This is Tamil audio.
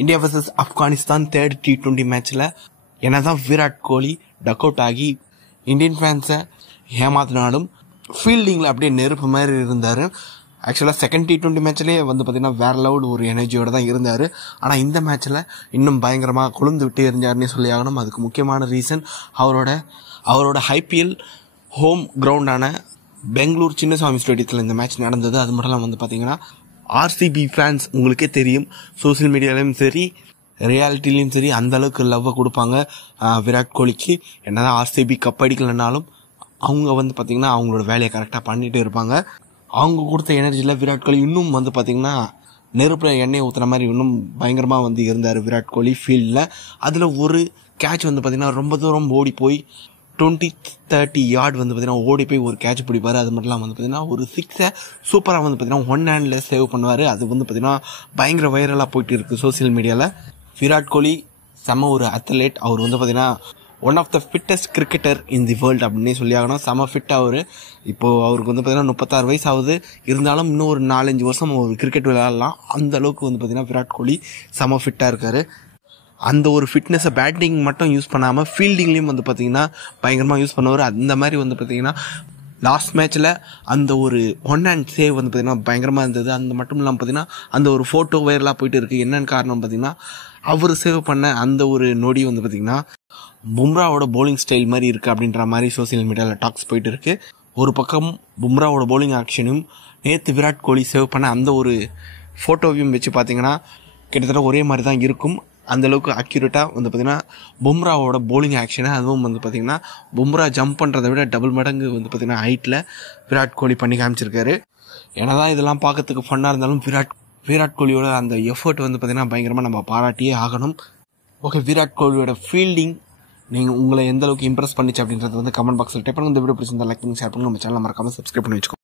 India vs Afghanistan third T20 மேட்ச்ல என்னதான் விராட் கோலி டக் அவுட் ஆகி இந்தியன் ஃபேன்ஸை ஏமாத்தினாலும் ஃபீல்டிங்கில் அப்படியே நெருப்பு மாதிரி இருந்தார். ஆக்சுவலாக செகண்ட் T20 மேட்ச்லேயே பார்த்தீங்கன்னா வேற லெவல் ஒரு எனர்ஜியோட தான் இருந்தார். ஆனால் இந்த மேட்ச்சில் இன்னும் பயங்கரமாக கொழுந்து விட்டு எரிஞ்சாருன்னு சொல்லி ஆகணும். அதுக்கு முக்கியமான ரீசன் அவரோட IPL ஹோம் கிரவுண்டான பெங்களூர் சின்னசாமி ஸ்டேடியத்தில் இந்த மேட்ச் நடந்தது. அது மட்டும் இல்லாமல் பார்த்தீங்கன்னா RCB ஃபேன்ஸ் உங்களுக்கே தெரியும், சோசியல் மீடியாலையும் சரி ரியாலிட்டிலையும் சரி அந்த அளவுக்கு லவ்வை கொடுப்பாங்க விராட் கோலிக்கு. என்னதான் RCB கப் அடிக்கலைன்னாலும் அவங்க பார்த்தீங்கன்னா அவங்களோட வேலையை கரெக்டாக பண்ணிட்டு இருப்பாங்க. அவங்க கொடுத்த எனர்ஜியில் விராட் கோலி இன்னும் பார்த்தீங்கன்னா நெருப்பில் எண்ணெய் ஊற்றுற மாதிரி இன்னும் பயங்கரமாக இருந்தார் விராட் கோலி ஃபீல்டில். அதில் ஒரு கேட்ச் பார்த்தீங்கன்னா ரொம்ப தூரம் ஓடி போய் 20-30 யார்டு பார்த்தீங்கன்னா ஓடி போய் ஒரு கேட்ச் பிடிப்பார். அது மட்டும் இல்லாமல் பார்த்தீங்கன்னா ஒரு 6 சூப்பராக பார்த்தீங்கன்னா ஒன் ஹேண்டில் சேவ் பண்ணுவார். அது பார்த்தீங்கன்னா பயங்கர வைரலாக போயிட்டு இருக்குது சோசியல் மீடியாவில். விராட் கோலி செம்ம ஒரு அத்லெட். அவர் பார்த்தீங்கன்னா one of the fittest cricketer in the world அப்படின்னே சொல்லி ஆகணும். செம்ம ஃபிட்டாக அவர். இப்போது அவருக்கு பார்த்தீங்கன்னா 36 வயசு ஆகுது. இருந்தாலும் இன்னும் ஒரு 4-5 வருஷம் ஒரு கிரிக்கெட் விளையாடலாம். அந்த அளவுக்கு பார்த்தீங்கன்னா விராட் கோலி செம்ம ஃபிட்டாக இருக்கார். அந்த ஒரு ஃபிட்னஸை பேட்டிங் மட்டும் யூஸ் பண்ணாமல் ஃபீல்டிங்லேயும் பார்த்தீங்கன்னா பயங்கரமாக யூஸ் பண்ணுவார். அந்த மாதிரி பார்த்தீங்கன்னா லாஸ்ட் மேட்ச்சில் அந்த ஒரு ஒன் ஹேண்ட் சேவ் பார்த்தீங்கன்னா பயங்கரமாக இருந்தது. அந்த மட்டும் இல்லாமல் பார்த்தீங்கன்னா அந்த ஒரு ஃபோட்டோ வைரலாக போயிட்டு இருக்குது. என்னென்னு காரணம் பார்த்தீங்கன்னா அவர் சேவ் பண்ண அந்த ஒரு நொடி பார்த்தீங்கன்னா பும்ராவோட போலிங் ஸ்டைல் மாதிரி இருக்குது அப்படின்ற மாதிரி சோசியல் மீடியாவில் டாக்ஸ் போயிட்டு இருக்குது. ஒரு பக்கம் பும்ராவோட போலிங் ஆக்ஷனும் நேற்று விராட் கோலி சேவ் பண்ண அந்த ஒரு ஃபோட்டோவையும் வச்சு பார்த்தீங்கன்னா கிட்டத்தட்ட ஒரே மாதிரி தான் இருக்கும். அந்தளவுக்கு அக்யூரேட்டாக பார்த்தீங்கன்னா பும்ராவோட போலிங் ஆக்ஷனை அதுவும் பார்த்தீங்கன்னா பும்ரா ஜம்ப் பண்ணுறதை விட டபுள் மடங்கு பார்த்தீங்கன்னா ஹைட்டில் விராட் கோலி பண்ணி காமிச்சிருக்காரு. ஏன்னா இதெல்லாம் பார்க்கறதுக்கு ஃபன்னாக இருந்தாலும் விராட் கோலியோட அந்த எஃபர்ட் பார்த்தீங்கன்னா பயங்கரமாக நம்ம பாராட்டியே ஆகணும். ஓகே, விராட் கோலியோட ஃபீல்டிங் உங்களை எந்த அளவுக்கு இம்ப்ரெஸ் பண்ணிச்சு அப்படின்றது கமெண்ட் பாக்ஸில் டைப் பண்ணுங்க. இந்த வீடியோ பிடிச்சிருந்தா லைக் பண்ணி ஷேர் பண்ணுங்க. நம்ம சேனலை மறக்காமல் சப்ஸ்கிரைப் பண்ணி வச்சுக்கோங்க.